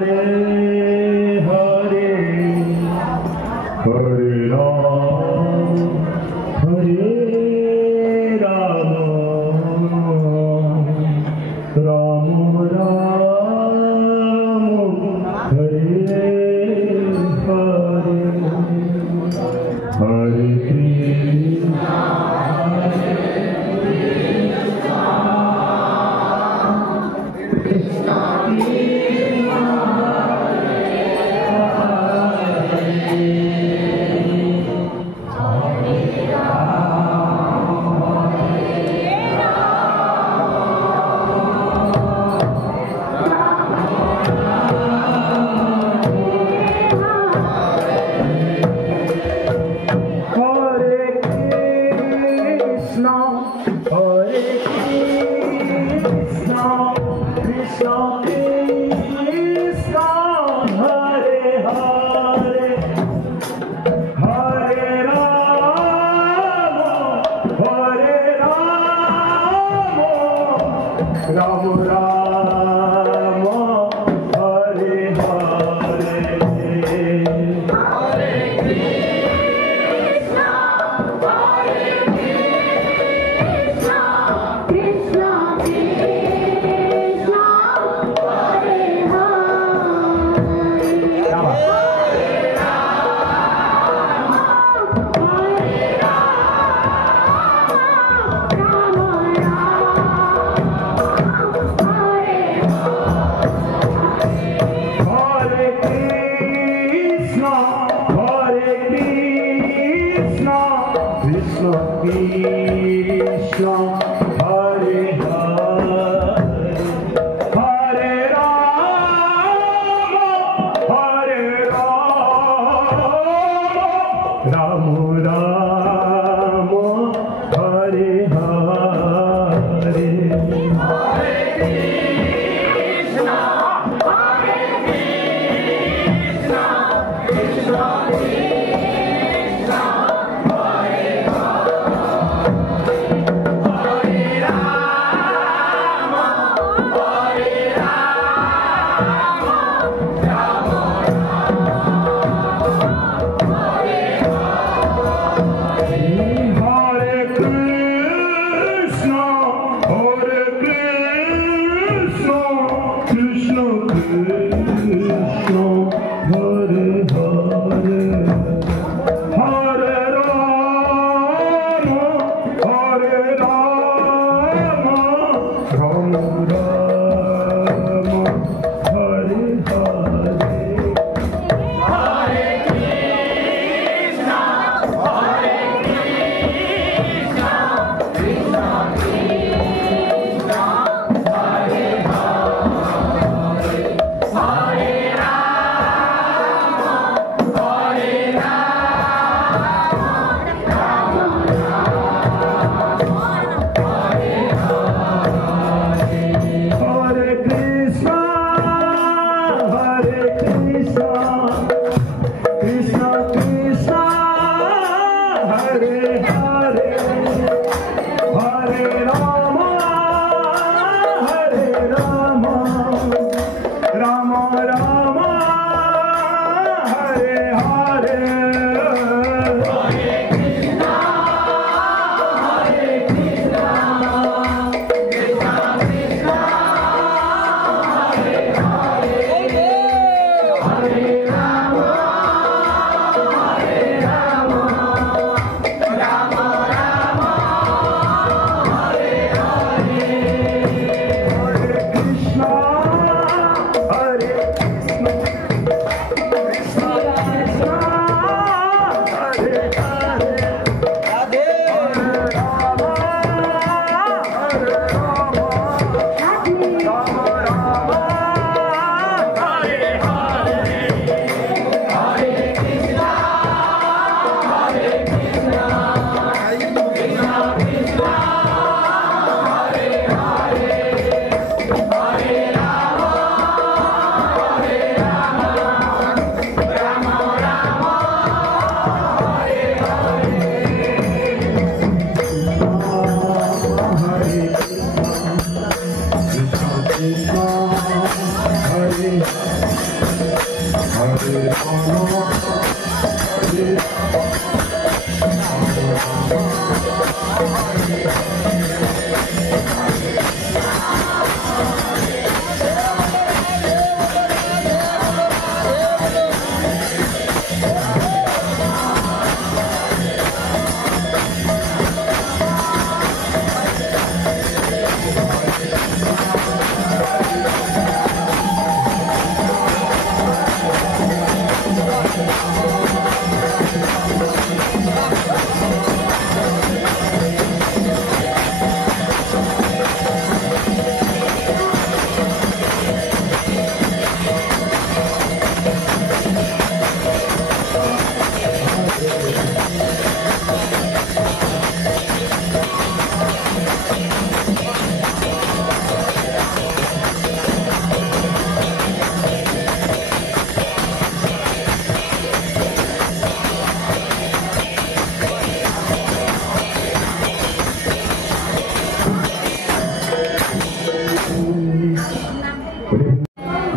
Hare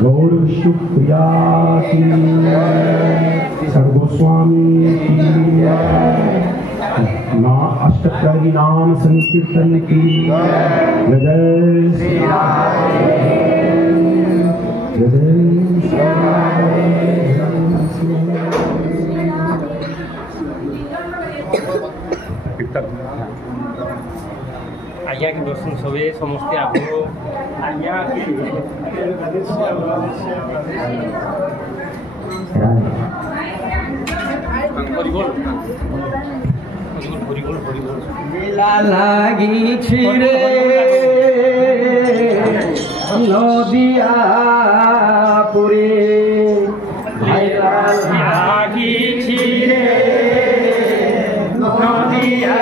गौर शुक्रिया सर्वस्वामी ना अष्टप्रहरी नाम संकीर्तन की जय आज्ञा के दर्शन सबे समस्ते आप आज्ञा लागी छिरे नदिया पुरे लागी छिरे नदिया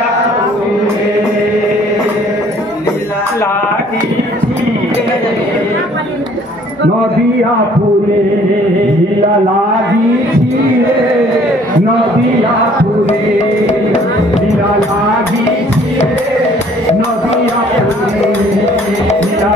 नदिया पुरे लीला लागी छिरे नदिया पुरे लीला लागी छिरे नदिया पुरे लीला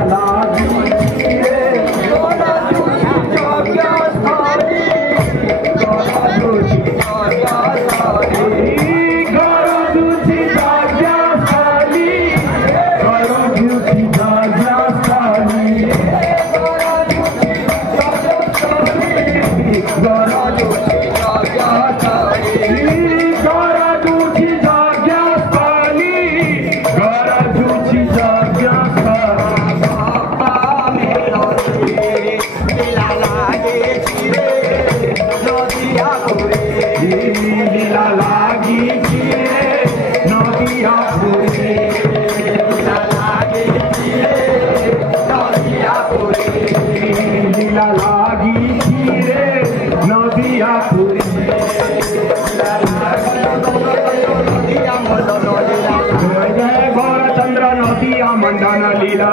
लागी छिरे मंडाना लीला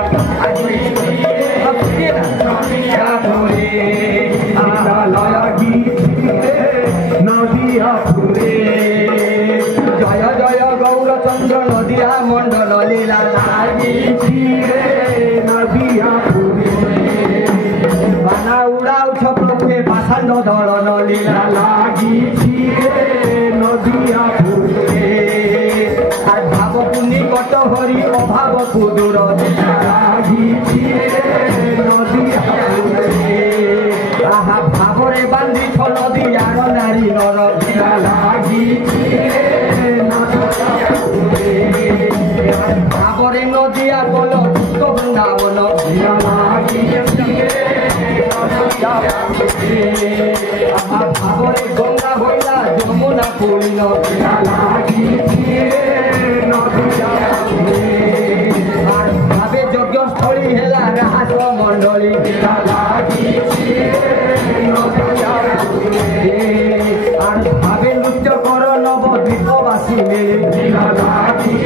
लागी नदिया पुरे जय जय गौरचंद्र नदिया मंडल लीला लागी नदिया पुरे बाना उड़ाऊ छपे पाखंड दलन लीला लागी नदिया पुरे भाव पुण्य कट हरि अभाव कुदूर लागी नदिया आहा भावरे बांधी नदियार नारी नर लागी भावरे नदिया कल बृंदावन लागी आहा भावरे गंगा हईला यमुना पूर्ण लागी भावे यज्ञ स्थली है राहस मंडली लागी भावे नृत्य कर नवद्वीपवासी लागी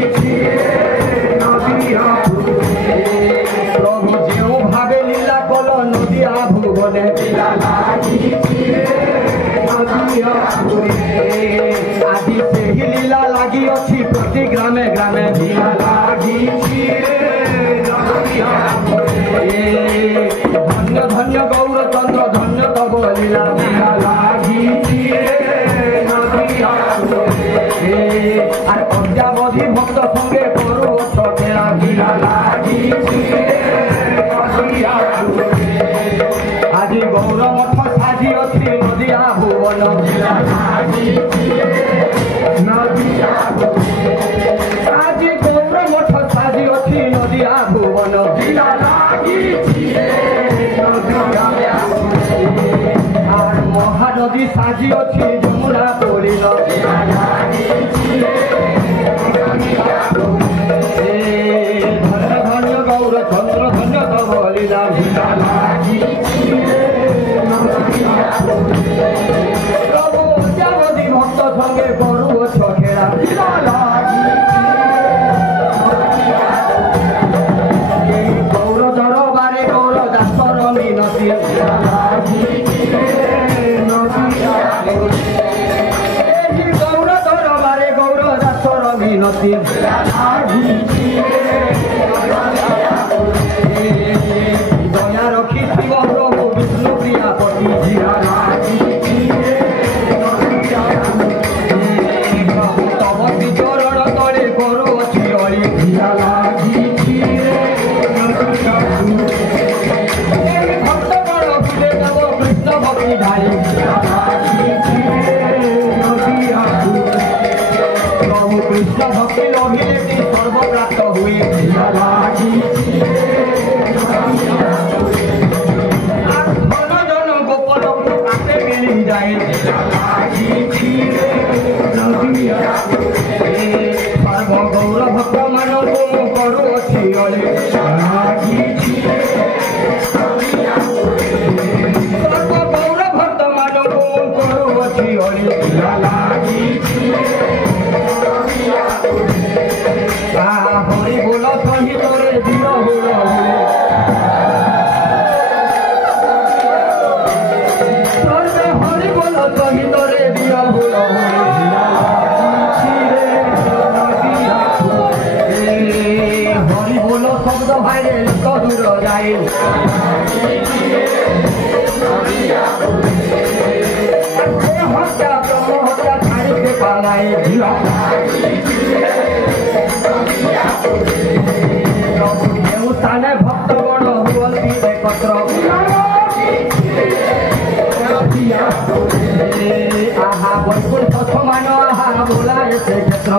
प्रभु जो भावे लीला कल नदिया भुवने लागी आदि से ही लीला लगी अच्छी प्रति ग्रामे ग्रामे लागी धन्य धन्य गौरचंद्र धन्य तब लीला আজি সাজি অছি যমুনা পড়িল ধন্য ধন্য গৌর চন্দ্র ধন্য তো বলিলা প্রভু যাবদি ভক্ত সঙ্গে করু ছকেরা গৌর দরবারে গৌর দাসর মিনতি গৌর দরবারে গৌর দাসর মিনতি দয়া রখিথিব প্রভু বিষ্ণু প্রিয়াপতি প্রভু তব চরণ তলে করু অছি অলি ভক্ত বড় ভুলে যাব কৃষ্ণ ভক্তি ধারে প্রভু কৃষ্ণ ভক্তি লভিলে সর্বপ্রাপ্ত হুয়ে ধন জন গোপন কাছে মিলি যায় সর্ব গৌর ভক্ত ମାନଙ୍କୁ ମୁଁ କରୁଅଛି ଅଳି সর্ব গৌর ভক্ত ମାନଙ୍କୁ ମୁଁ କରୁଅଛି ଅଳି হরি বল সহিতরে দিল হুল সর্বে হরি বল সহিতরে দিল হুল হরি বল শব্দ ভাইরে লোক দূর যায় হত্যা ব্রহ্ম হত্যা ছাড়িতে পালাই কেউ স্থানে ভক্ত বড় হুয়ন্তি একত্র আহা বৈকুণ্ঠ সমান আহা বোলায় সে ক্ষেত্র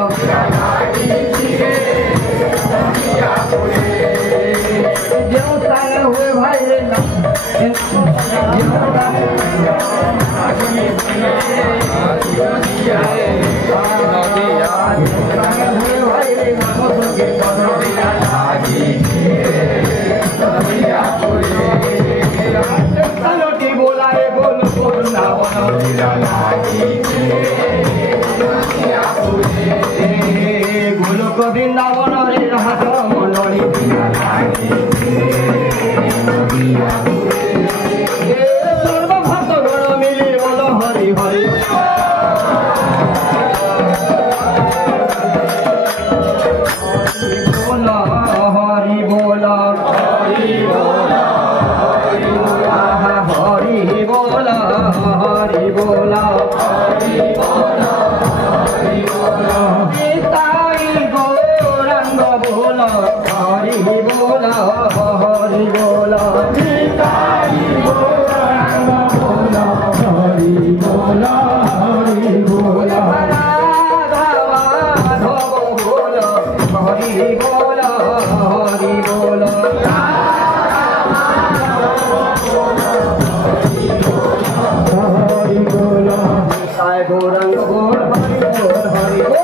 ଯେଉଁ ସ୍ଥାନେ ହୁଏ ଭାଇ স্থানটি বোলায় গোল বৃন্দাবন গোলক বৃন্দাবনের রাজ মন্ডলী সর্বভক্ত গণ মিলি বল হরি হরি বল হরি বল হরি বল হরি বল হরি বল তাই গৌরাঙ্গ বল হরি বল হরি বল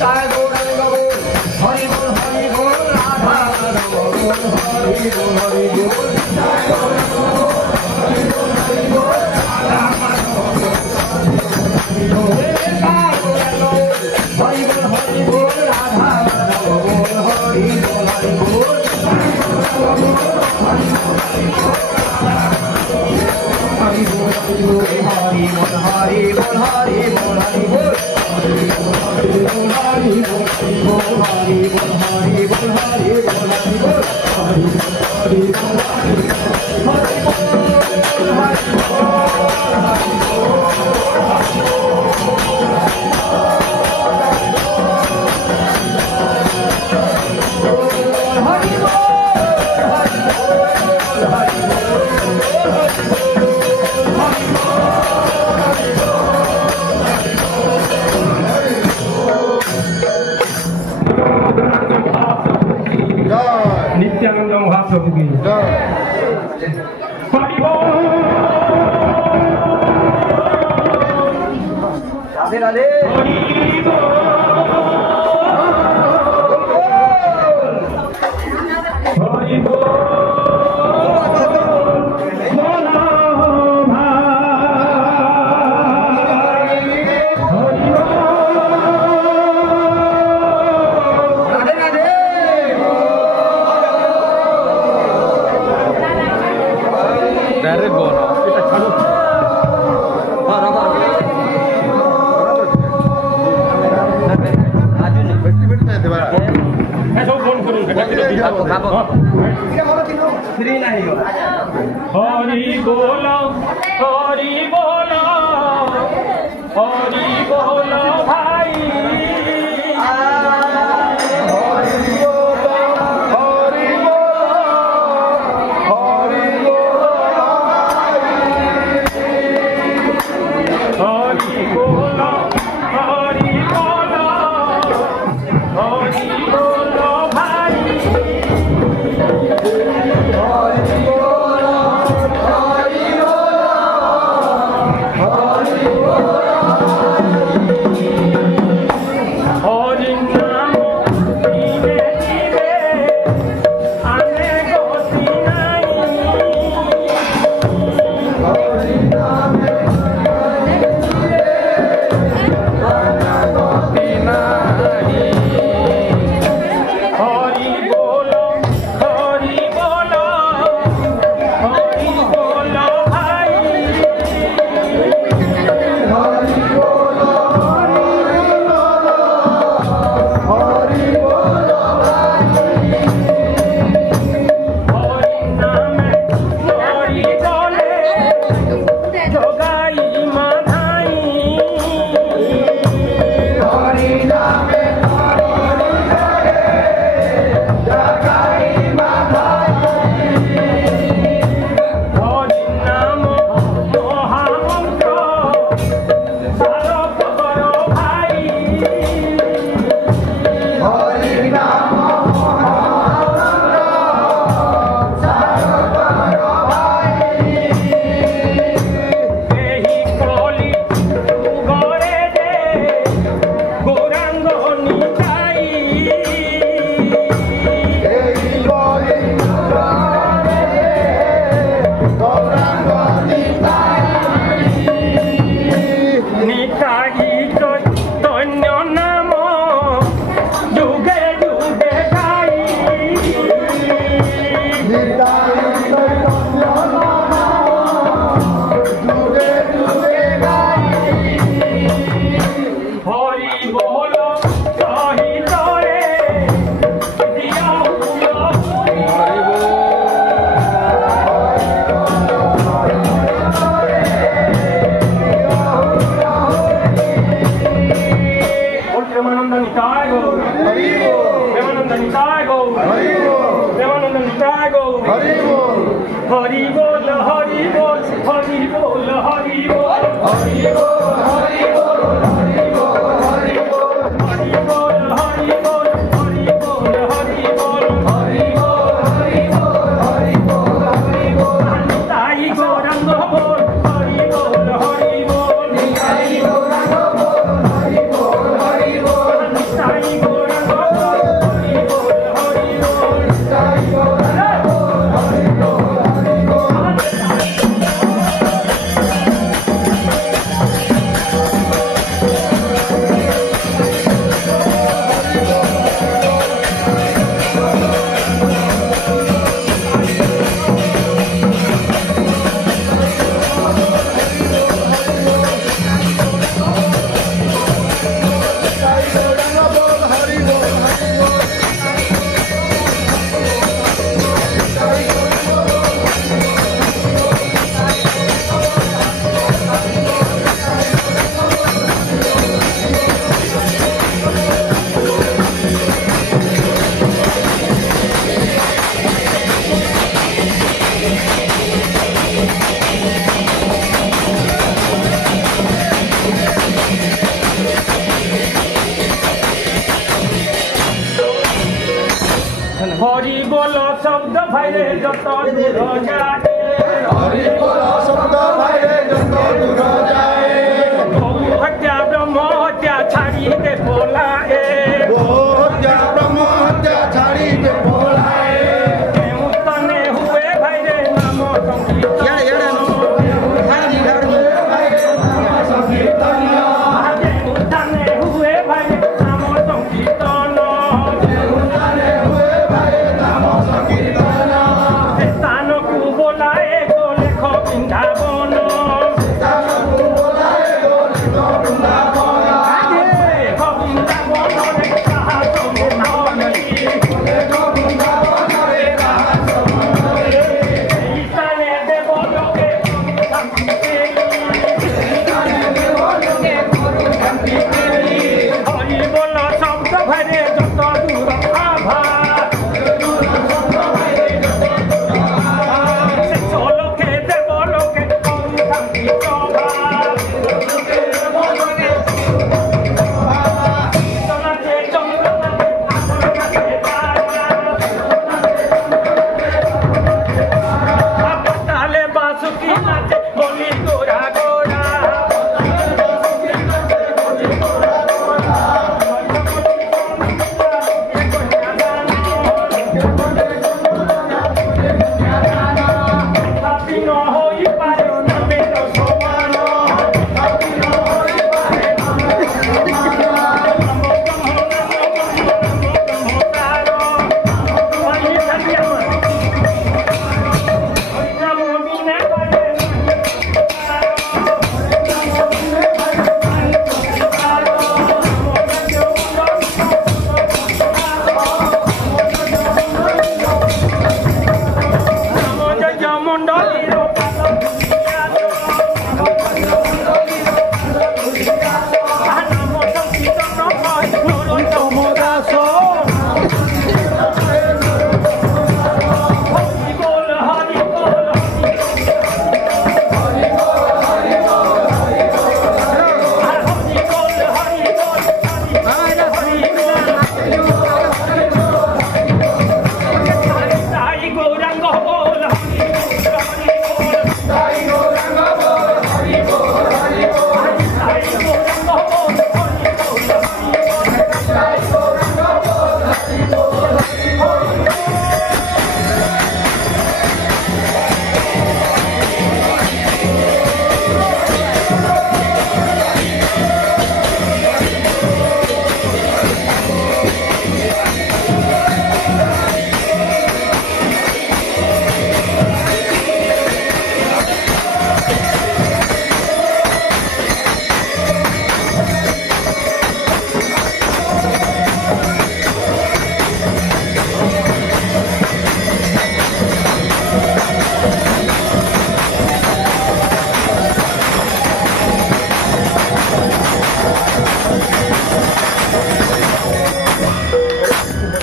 তাই গৌরাঙ্গ বল হরি বল হরি বল রাধা মাধব বল হরি বল হরি বল হরি বল তাই গৌরাঙ্গ বল হরি বল হরি বল Hare রাধে রাধে फ्री नहीं होगा हरि बोलो हरि बोलो हरि बोलो भाई हरि बोलो हरि बोलो हरि बोलो भाई हरि হরি বল শব্দ ভাইরে যত দূর যায় হরি বল শব্দ ভাইরে যত দূর যায় গৌ হত্যা ব্রহ্ম হত্যা ছাড়িতে পলায়ে হত্যা ব্রহ্ম হত্যা ছাড়িতে পলায়ে উত্তনে হুয়ে ভাইরে নাম সংকীর্তন উত্তনে হুয়ে ভাইরে নাম সংকীর্তন স্থানকু বোলায়ে গো লেখ বৃন্দাবন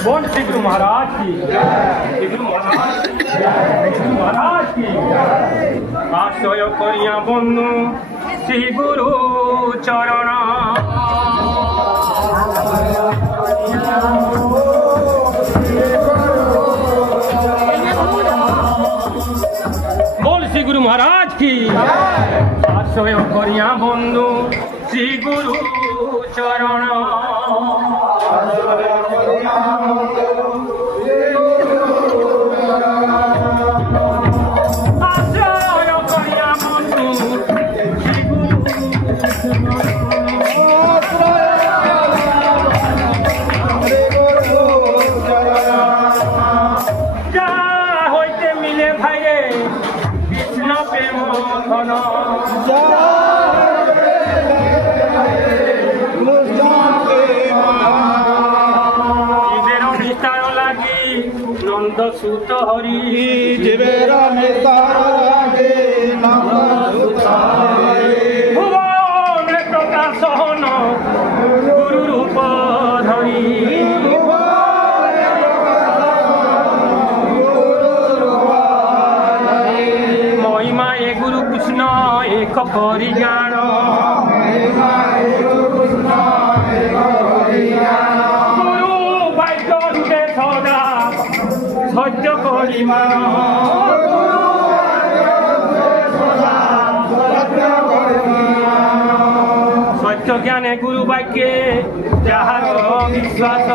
बोल श्री गुरु महाराज की श्री गुरु महाराज की आश्रय करिया बंधु श्री गुरु चरण बोल श्री गुरु महाराज की आश्रय करिया बंधु श्री गुरु चरण सुत हरि जीवेर निस्तार लागे नंद भुवन प्रकाश हन गुरु रूप धरी महिमा ए गुरु कृष्ण एक परिज्ञान गुरु भाग्य सदा সহ্য করি সত্য জ্ঞানে গুরু বাক্যে যাহার বিশ্বাস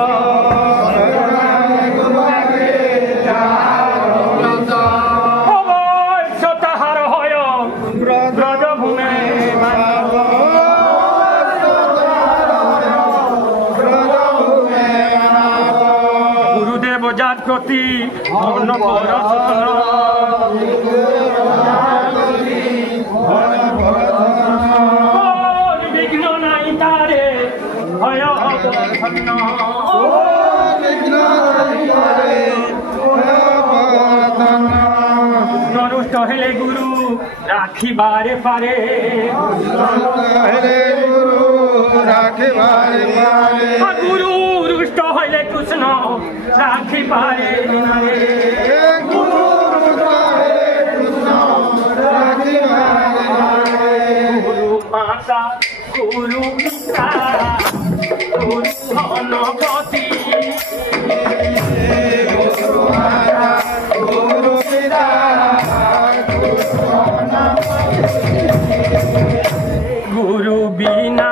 অবশ্য তাহার হয় ব্রজভূমে গুরুদেব যার প্রতি অন্য বিঘ্ন নাই তারে ভয় নরুষ্ট হেলে গুরু রাখিবারে পারে গুরু রুষ্ট হইলে কৃষ্ণ রাখি পারে গুরু মাতা গুরু পিতা গুরু হনপতি গুরু বিনা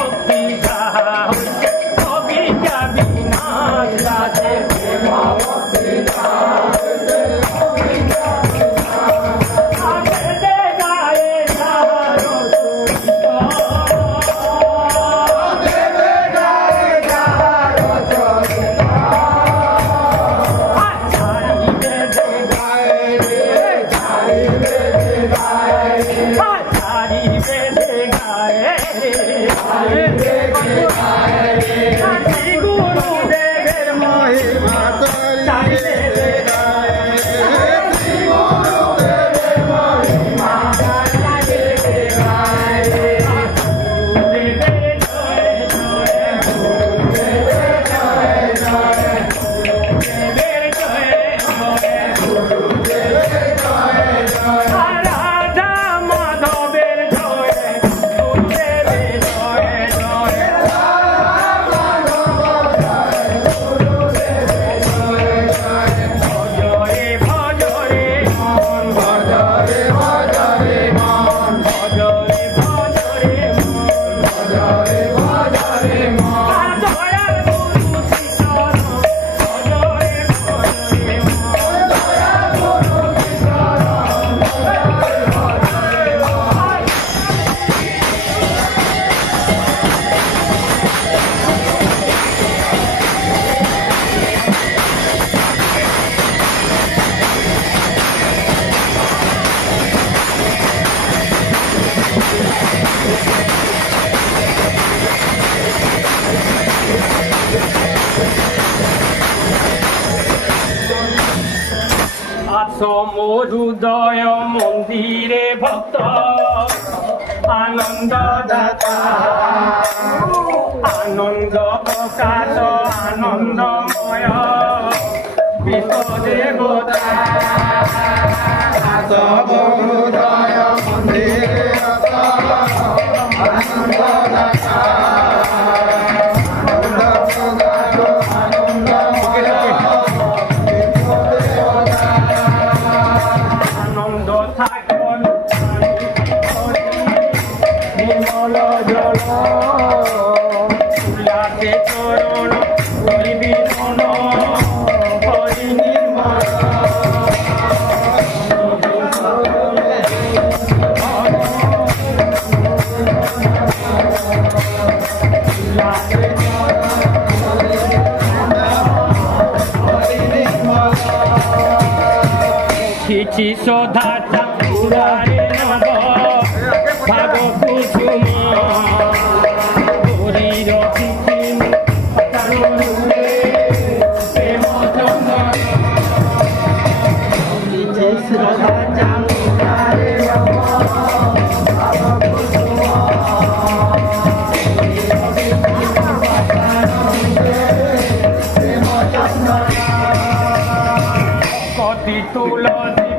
ভক্তি যাহা হইতে অবিদ্যা বিনাশ রাধে প্রেম ভক্তি যাহা হইতে অবিদ্যা সমরুদয় মন্দিরে ভক্ত আনন্দ দাতা আনন্দ প্রকাশ আনন্দময় বিশ্ব দেবতা সমরুদয় মন্দিরে ভক্ত আনন্দ দাতা Soda Purare Namo Bhavo Kusumo Puri Rokitin Patarune Premotama Soda Purare Namo Bhavo Kusumo Puri Rokitin Patarune Premotama Koti Tulasi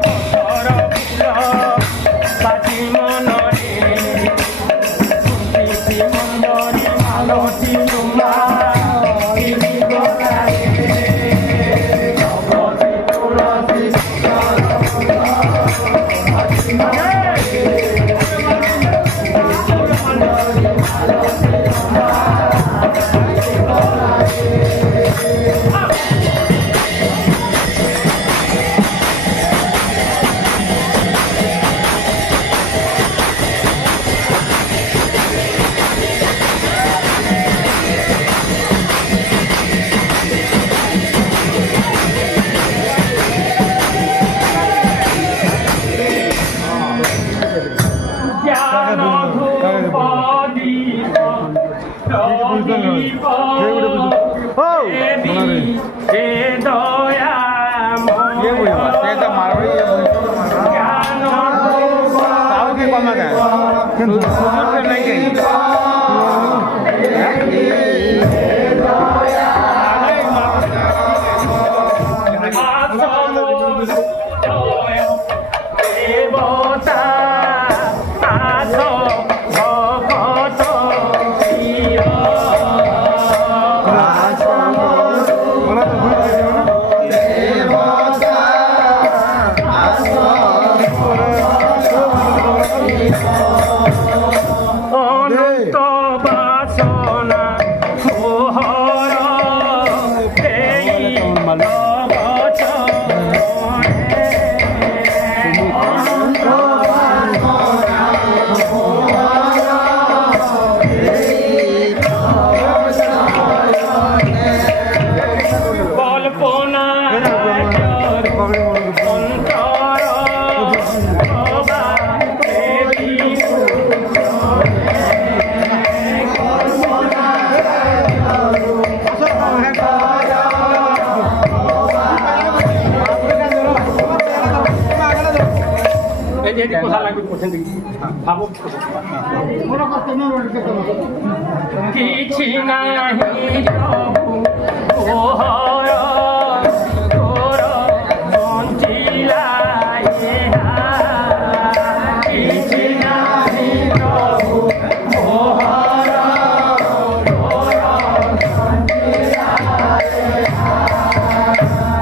Hola, বচনা মোহর এই কল্পনা କିଛି ନାହିଁ ପ୍ରଭୁ ଓହର ତୋର ବଞ୍ଚିଲା କିଛି ନାହିଁ ପ୍ରଭୁ ଓହର ତୋର ବଞ୍ଚିଲା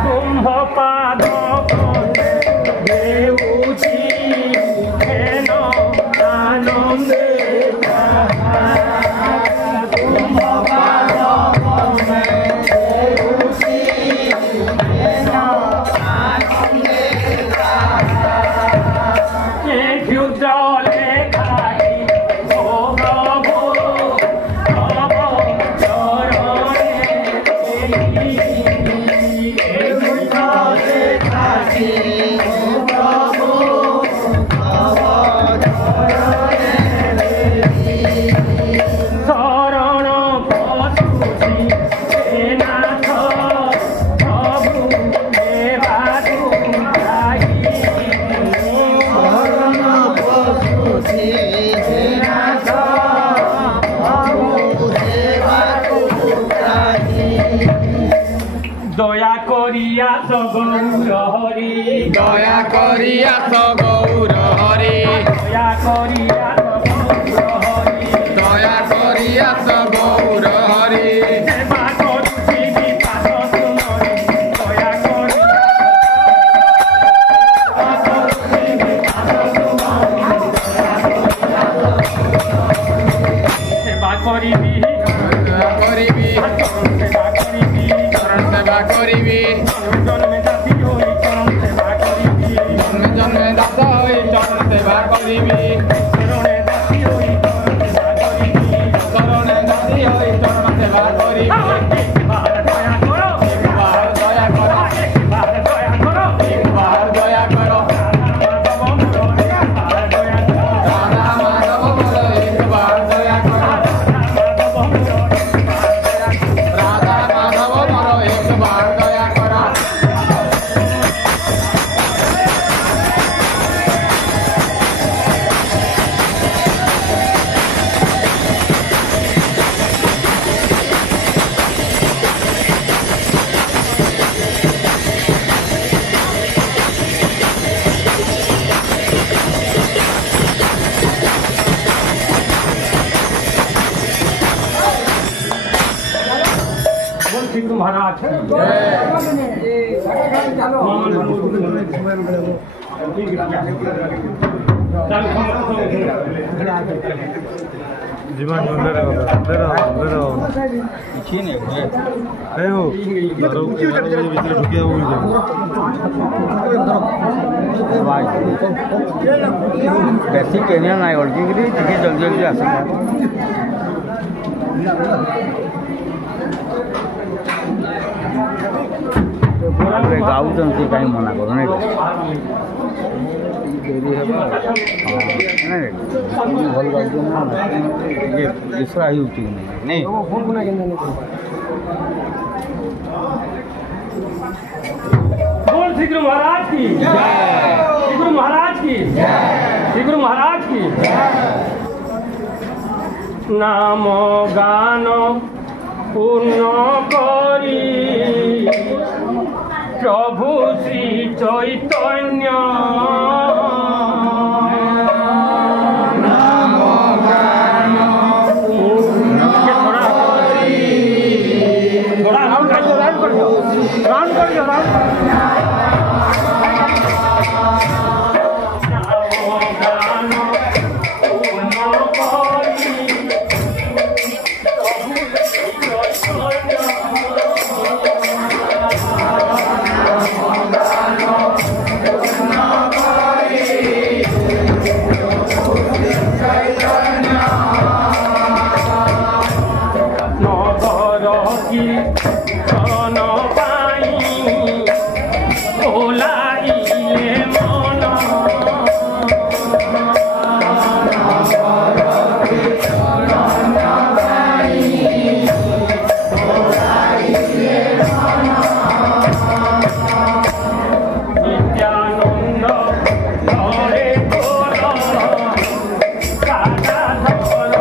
ତୁମ୍ଭ ପାଦ ଦେଉଛି ହେନ ଆନନ୍ଦେ দয়া করিয়া গৌর হরি দয়া করিয়া গৌর হরি দয়া করিয়া গৌর হরি দয়া করিয়া গৌর হরি সেবা করুছি বিপাস সুমরি দয়া করি সেবা করিবি করিবি সেবা করিবি চরণ সেবা করিবি জন্মে জাতি হই চরণ সেবা করিবি জন্মে জন্মে দাতা হই চরণ সেবা করিবি চরণে জাতি হই চরণ সেবা করিবি চরণে জাতি হই চরণ সেবা করিবি একবার দয়া করো একবার দয়া করো একবার দয়া করো একবার দয়া করো রাধা মাধব বলো একবার দয়া করো রাধা মাধব বলো একবার দয়া করো सिद्धू महाराज जीवन ले रहा କିଛି ନାହିଁ हो भीतर ढुकिया हो ବେଶୀ କେନିଆ ନାହିଁ ଅଟକିକିରି ଟିକେ ଜଲ୍ଦି ଜଲ୍ଦି ଆସିଲା ଗାଉଛନ୍ତି କାହିଁ ମନା କରୁ ନାଇଁ ଡେରି ହେବ ଭଲ ଗାଉଛନ୍ତି ଟିକେ ବିଶ୍ରା ହେଉଛି କି ନାଇଁ बोल श्री गुरु महाराज की श्री गुरु महाराज की श्री गुरु महाराज की नाम गान पूर्ण करी प्रभु श्री चैतन्य କି ଧନ ପାଇଁ ଓଲାଇଲେ ମନ ନିତ୍ୟାନନ୍ଦ ଧରେ ତୋର ଗାଦାଧର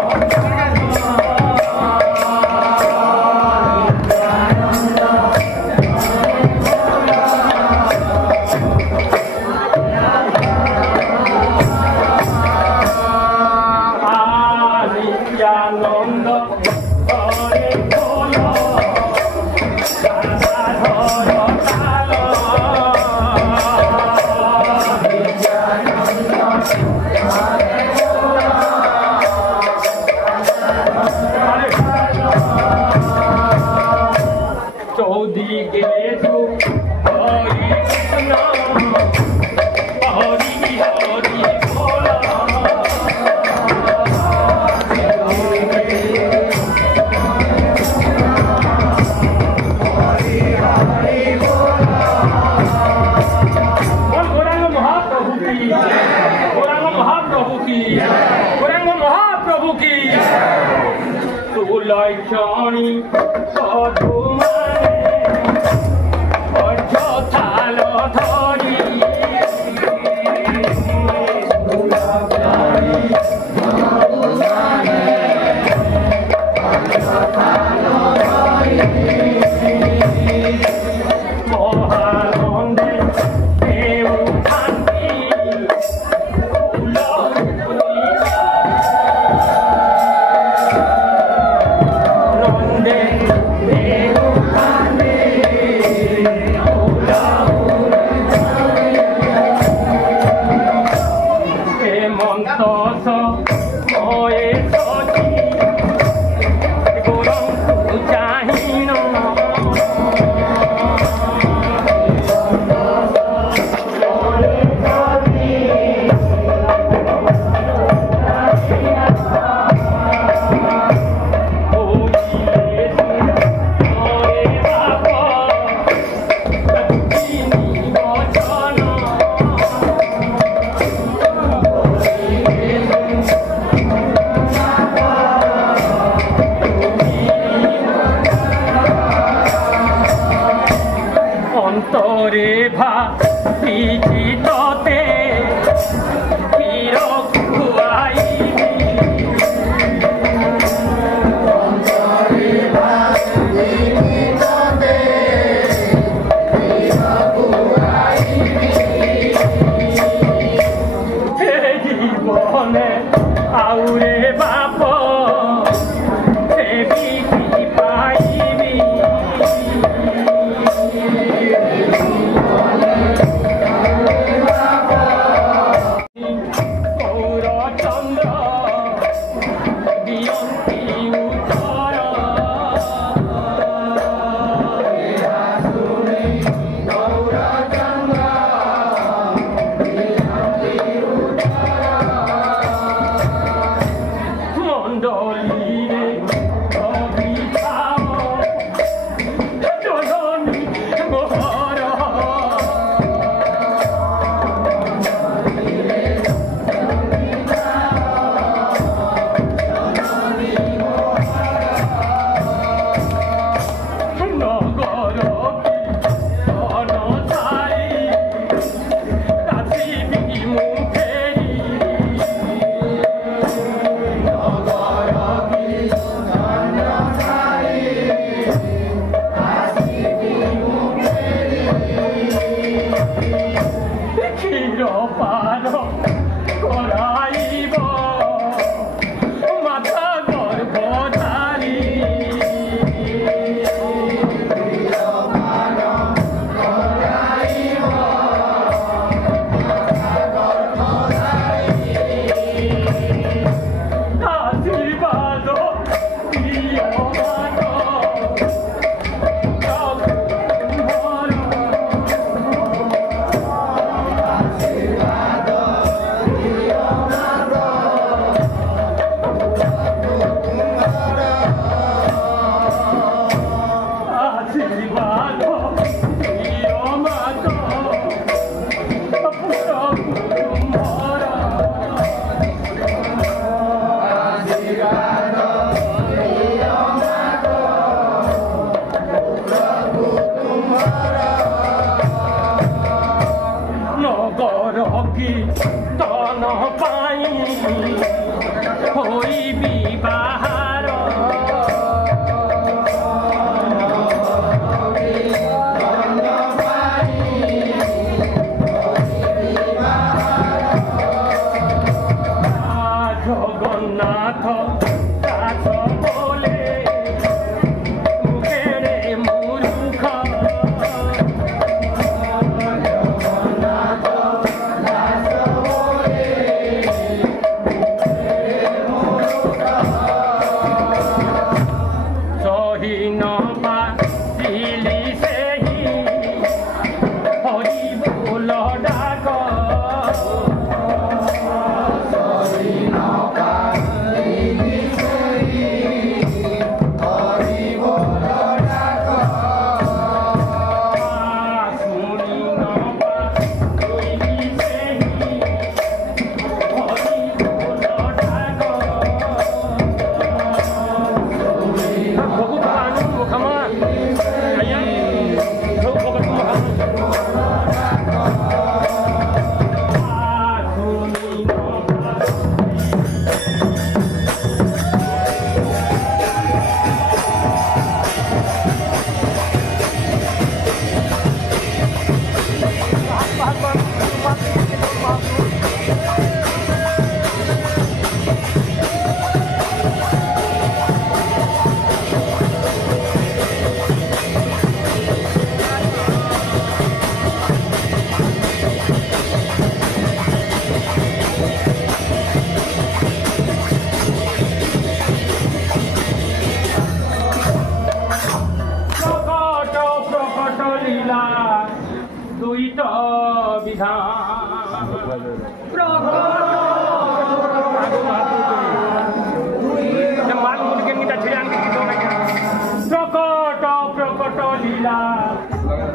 নিত্যানন্দ ধরে তোর গাদাধর তাল চৌদিকে হরি কৃষ্ণ হরি হরি বল গৌরাঙ্গ মহাপ্রভু কি গৌরাঙ্গ মহাপ্রভু কি গৌরাঙ্গ মহাপ্রভু কি তুলয় চণী সাধু মানে অর্যথাল ধরি মহানন্দে দেউ শান্তি নন্দে দেউ শান্তি হেমন্ত ময়ে সচি গৌরঙ্গ চাহিন অন্তরে ভাবিছি ততে চির খুয়াইবি হে জীবনে আউরে বাপ সেবিকি পাইবি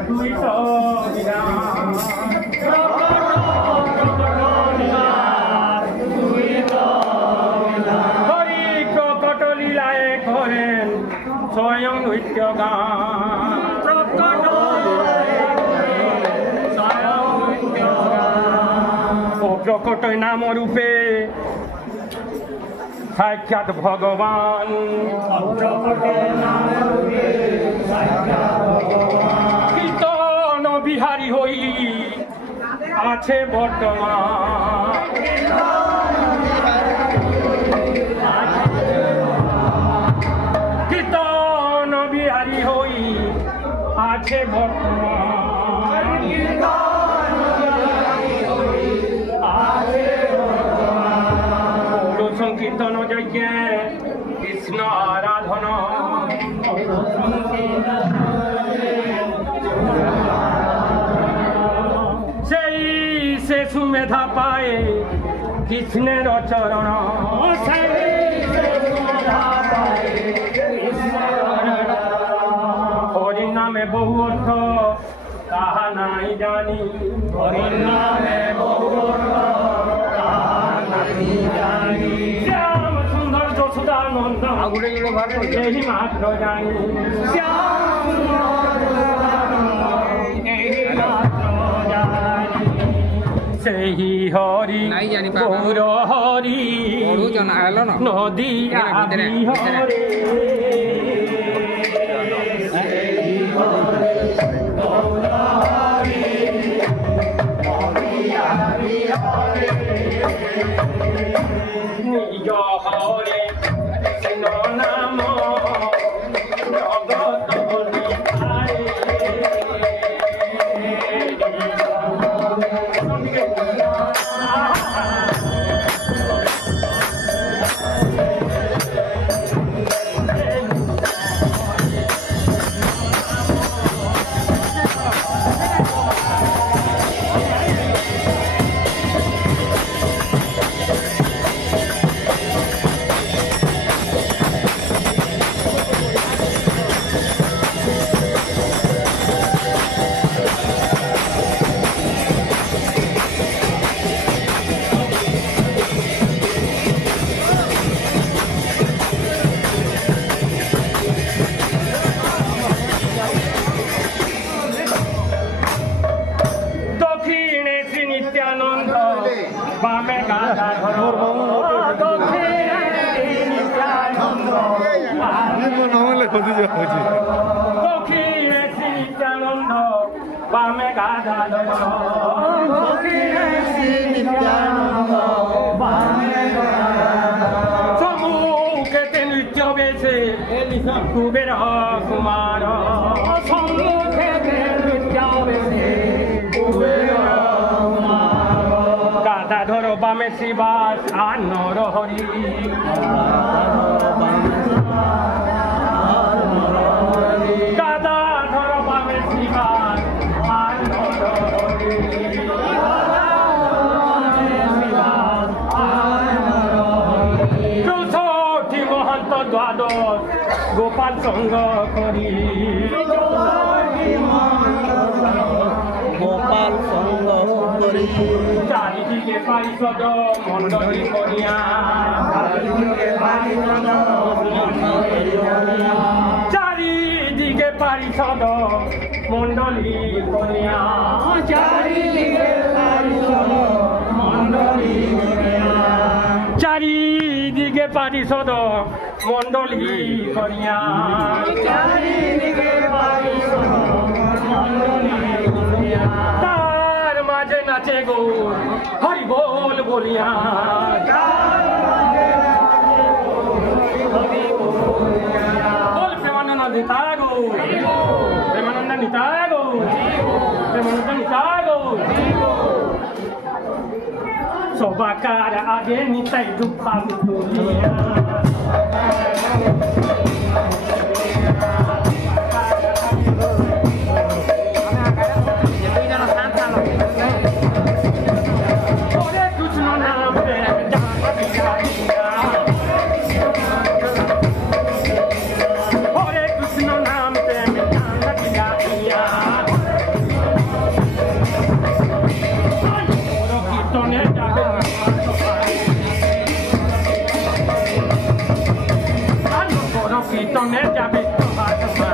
তুই তো হরি প্রকট লীলায় করেন স্বয়ং নৃত্য গান প্রকট নাম রূপে সাক্ষাৎ ভগবান কীর্তন বিহারী হই আছে বর্তমান কীর্তন বিহারী হই আছে বর্তমান সংকীর্তন যজ্ঞে কৃষ্ণ আরাধন সেই সে সুমেধা পায়ে কৃষ্ণের চরণ হরি নামে বহু অর্থ তাহা নাই জানি হরি নামে বহু অর্থ শ্যাম সুন্দর যশোদানন্দ এই মাত্র জানি সেই হরি গৌর হরি নদী আদি হরে নিজ হরে কৃষ্ণ নাম জগত নিতারে বামে গাধা ধর দক্ষিণে শ্রী নিত্যানন্দ বামে গাধা ধর সম্মুখেতে নৃত্য বেছে কুবের কুমার সম্মুখেতে নৃত্য বেছে কুবের গাদাধর বামে শিবাস আর নর হরি গাদাধর বামে শিবাস আর নর হরি চৌষট্টি মহন্ত দ্বাদশ গোপাল সঙ্গ করি গোপাল সঙ্গ করি চারিদিকে পারিষদ মণ্ডলী করিয়া চারিদিকে পারিষদ মণ্ডলী করিয়া চারিদিকে পারিষদ মণ্ডলী করিয়া তার মাঝে নাচে গো হরি বল বলিয়া বল প্রেমানন্দ নিতায় গো প্রেমানন্দ নিতায় গো প্রেমানন্দ নিতায় গো সবাকার আগে নিতাই দুঃখা তুলিয়া आत्मा